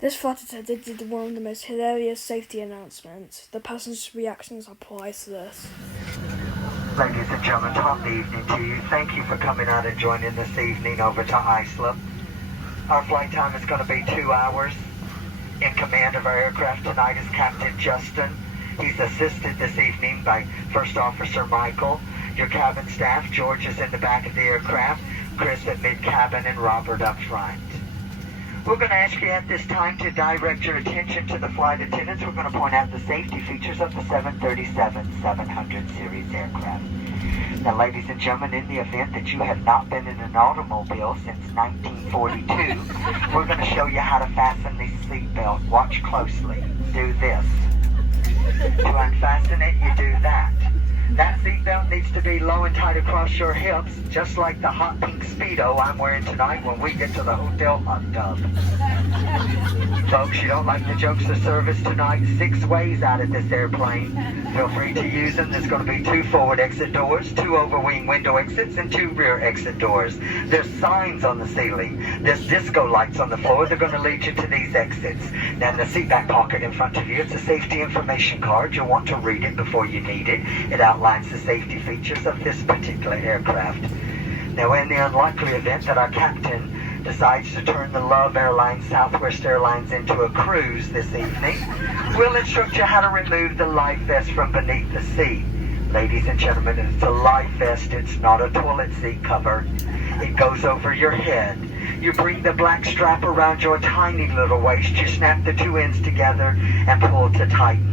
This flight attendant did one of the most hilarious safety announcements. The passengers' reactions are priceless. Ladies and gentlemen, top of the evening to you. Thank you for coming out and joining this evening over to Islip. Our flight time is going to be 2 hours. In command of our aircraft tonight is Captain Justin. He's assisted this evening by First Officer Michael. Your cabin staff, George is in the back of the aircraft, Chris at mid-cabin, and Robert up front. We're going to ask you at this time to direct your attention to the flight attendants. We're going to point out the safety features of the 737-700 series aircraft. Now, ladies and gentlemen, in the event that you have not been in an automobile since 1942, we're going to show you how to fasten the seatbelt. Watch closely. Do this. To unfasten it, you do that. That seatbelt needs to be low and tight across your hips, just like the hot pink Speedo I'm wearing tonight when we get to the hotel hot tub. Folks, you don't like the jokes of service tonight? 6 ways out of this airplane. Feel free to use them. There's going to be 2 forward exit doors, 2 overwing window exits, and 2 rear exit doors. There's signs on the ceiling. There's disco lights on the floor. They're going to lead you to these exits. Now, in the seat back pocket in front of you, it's a safety information card. You'll want to read it before you need it. It outlines the safety features of this particular aircraft. Now, in the unlikely event that our captain decides to turn the Love Airlines Southwest Airlines into a cruise this evening, we'll instruct you how to remove the life vest from beneath the seat. Ladies and gentlemen, it's a life vest. It's not a toilet seat cover. It goes over your head. You bring the black strap around your tiny little waist. You snap the 2 ends together and pull to tighten.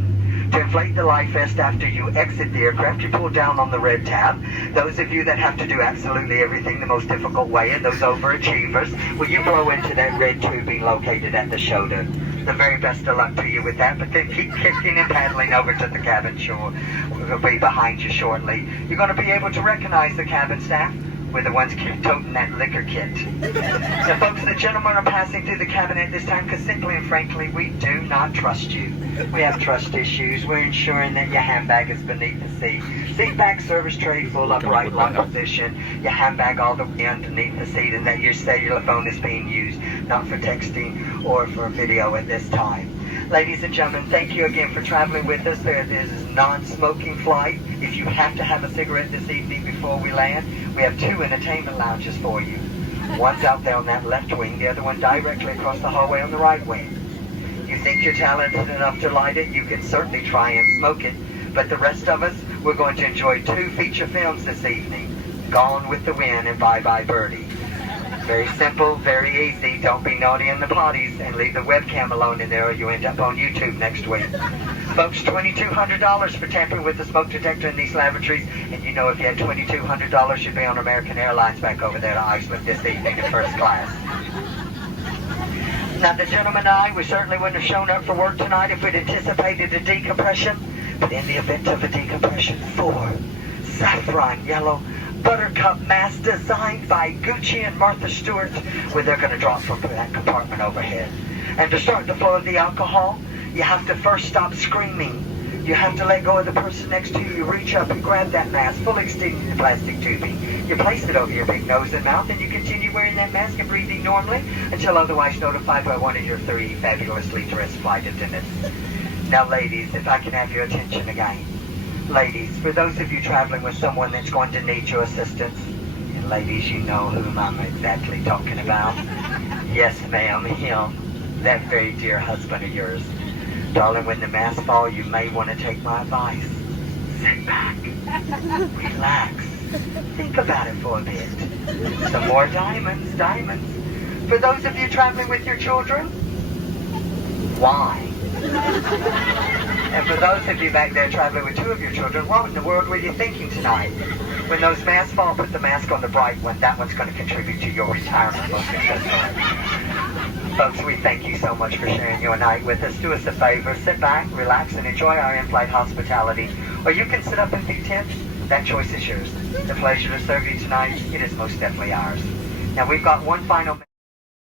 To inflate the life vest after you exit the aircraft, you pull down on the red tab. Those of you that have to do absolutely everything the most difficult way, and those overachievers, will you blow into that red tubing located at the shoulder? The very best of luck to you with that, but then keep kicking and paddling over to the cabin shore. We'll be behind you shortly. You're going to be able to recognize the cabin staff. We're the ones toting that liquor kit. Now, folks, the gentlemen are passing through the cabin at this time because simply and frankly, we do not trust you. We have trust issues. We're ensuring that your handbag is beneath the seat. Seat back, service tray, full upright lock position. Your handbag all the way underneath the seat, and that your cellular phone is being used, not for texting or for video at this time. Ladies and gentlemen, thank you again for traveling with us. This is a non-smoking flight. If you have to have a cigarette this evening before we land, we have 2 entertainment lounges for you. One's out there on that left wing, the other one directly across the hallway on the right wing. You think you're talented enough to light it, you can certainly try and smoke it. But the rest of us, we're going to enjoy 2 feature films this evening. Gone with the Wind and Bye Bye Birdie. Very simple, very easy. Don't be naughty in the potties and leave the webcam alone in there or you end up on YouTube next week. Folks, $2,200 for tampering with the smoke detector in these lavatories. And you know if you had $2,200, you'd be on American Airlines back over there to Iceland this evening in first class. Now, the gentleman and I, we certainly wouldn't have shown up for work tonight if we'd anticipated a decompression. But in the event of a decompression, 4 saffron yellow buttercup masks designed by Gucci and Martha Stewart, where they're going to drop from that compartment overhead. And to start the flow of the alcohol, you have to first stop screaming. You have to let go of the person next to you. You reach up and grab that mask, fully extending the plastic tubing. You place it over your big nose and mouth, and you continue wearing that mask and breathing normally until otherwise notified by one of your 3 fabulously dressed flight attendants. Now, ladies, if I can have your attention again. Ladies, for those of you traveling with someone that's going to need your assistance, and ladies, you know whom I'm exactly talking about. Yes, ma'am, him, that very dear husband of yours. Darling, when the masks fall, you may want to take my advice. Sit back, relax, think about it for a bit. Some more diamonds, diamonds. For those of you traveling with your children, why? And for those of you back there traveling with 2 of your children, what in the world were you thinking tonight? When those masks fall, put the mask on the bright one. That one's going to contribute to your retirement most successfully. Folks, we thank you so much for sharing your night with us. Do us a favor, sit back, relax, and enjoy our in-flight hospitality. Or you can sit up and be tense. That choice is yours. The pleasure to serve you tonight, it is most definitely ours. Now, we've got one final